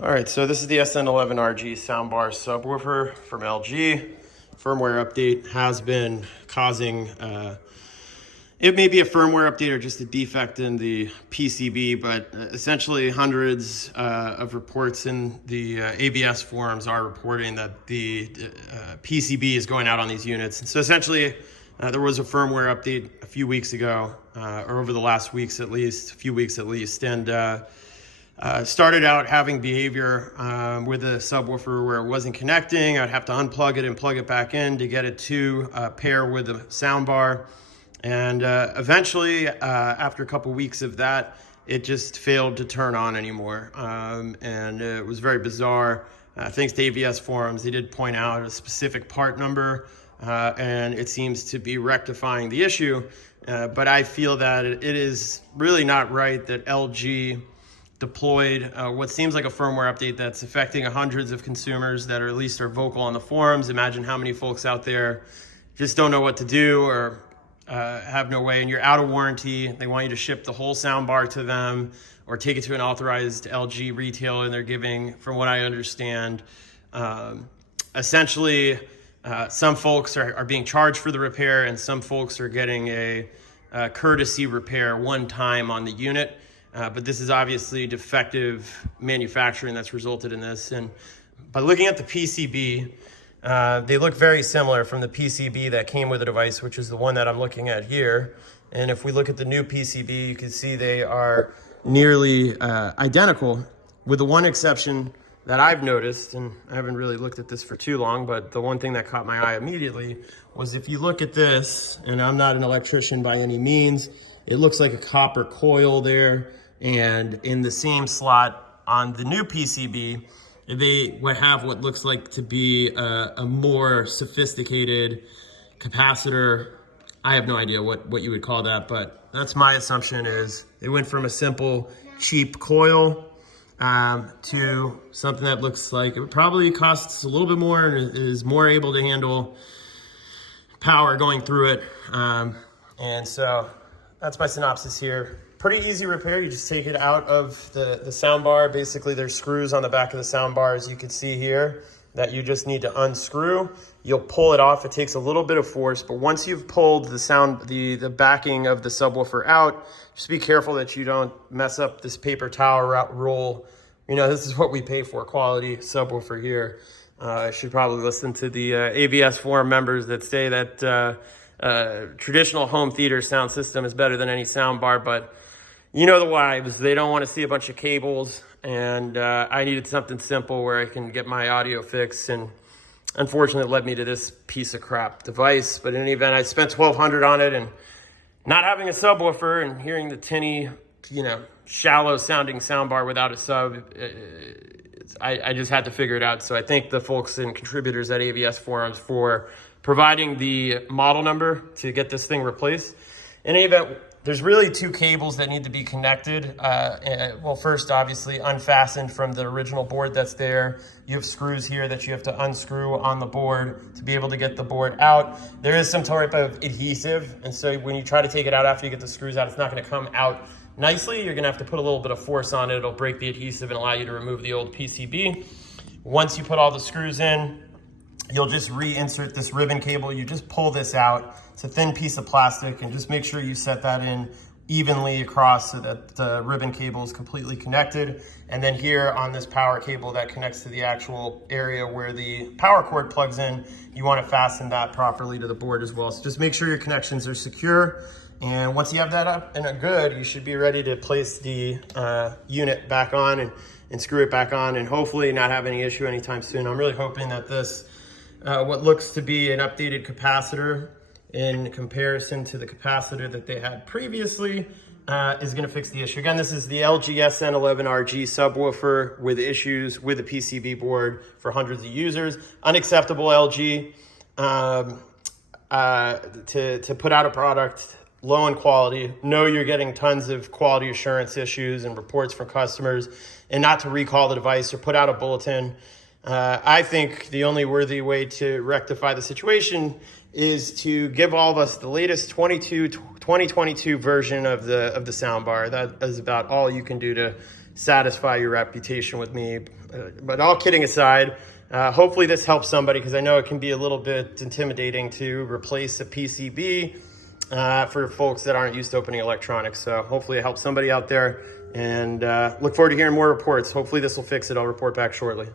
All right, so this is the SN11RG soundbar subwoofer from LG. Firmware update has been causing, it may be a firmware update or just a defect in the PCB, but essentially hundreds of reports in the ABS forums are reporting that the PCB is going out on these units. So essentially, there was a firmware update a few weeks ago, or over the last few weeks at least, and started out having behavior with the subwoofer where it wasn't connecting. I'd have to unplug it and plug it back in to get it to pair with the soundbar. And eventually, after a couple weeks of that, it just failed to turn on anymore. And it was very bizarre. Thanks to ABS forums, they did point out a specific part number, and it seems to be rectifying the issue. But I feel that it is really not right that LG deployed what seems like a firmware update that's affecting hundreds of consumers that at least are vocal on the forums. Imagine how many folks out there just don't know what to do or have no way, and you're out of warranty. They want you to ship the whole soundbar to them or take it to an authorized LG retailer, and they're giving, from what I understand, essentially some folks are being charged for the repair, and some folks are getting a courtesy repair one time on the unit. But this is obviously defective manufacturing that's resulted in this. And by looking at the PCB, they look very similar from the PCB that came with the device, which is the one that I'm looking at here. And if we look at the new PCB, you can see they are nearly identical, with the one exception that I've noticed, and I haven't really looked at this for too long, but the one thing that caught my eye immediately was if you look at this, and I'm not an electrician by any means, it looks like a copper coil there. And in the same slot on the new PCB, they would have what looks like to be a more sophisticated capacitor. I have no idea what you would call that, but that's my assumption. Is they went from a simple, cheap coil to something that looks like it probably costs a little bit more and is more able to handle power going through it. And so that's my synopsis here. Pretty easy repair. You just take it out of the sound bar. Basically, there's screws on the back of the sound bar, as you can see here, that you just need to unscrew. You'll pull it off. It takes a little bit of force, but once you've pulled the backing of the subwoofer out, just be careful that you don't mess up this paper towel roll. You know, this is what we pay for, quality subwoofer here. I should probably listen to the ABS forum members that say that traditional home theater sound system is better than any sound bar, but you know the vibes. They don't want to see a bunch of cables, and I needed something simple where I can get my audio fixed, and unfortunately it led me to this piece of crap device. But in any event, I spent $1,200 on it, and not having a subwoofer and hearing the tinny, shallow sounding soundbar without a sub, I just had to figure it out. So I thank the folks and contributors at ABS forums for providing the model number to get this thing replaced. In any event, there's really two cables that need to be connected. Well, first, obviously, unfastened from the original board that's there. You have screws here that you have to unscrew on the board to be able to get the board out. There is some type of adhesive, and so when you try to take it out after you get the screws out, it's not gonna come out nicely. You're gonna have to put a little bit of force on it. It'll break the adhesive and allow you to remove the old PCB. Once you put all the screws in, you'll just reinsert this ribbon cable. You just pull this out. It's a thin piece of plastic, and just make sure you set that in evenly across so that the ribbon cable is completely connected. And then here on this power cable that connects to the actual area where the power cord plugs in, you want to fasten that properly to the board as well. So just make sure your connections are secure. And once you have that up and good, you should be ready to place the unit back on and screw it back on, and hopefully not have any issue anytime soon. I'm really hoping that this what looks to be an updated capacitor in comparison to the capacitor that they had previously is going to fix the issue. Again, this is the LG SN11RG subwoofer with issues with the PCB board for hundreds of users. Unacceptable, LG, to put out a product low in quality. Know you're getting tons of quality assurance issues and reports from customers, and not to recall the device or put out a bulletin. I think the only worthy way to rectify the situation is to give all of us the latest 2022 version of the soundbar. That is about all you can do to satisfy your reputation with me. But all kidding aside, hopefully this helps somebody, because I know it can be a little bit intimidating to replace a PCB for folks that aren't used to opening electronics. So hopefully it helps somebody out there, and look forward to hearing more reports. Hopefully this will fix it. I'll report back shortly.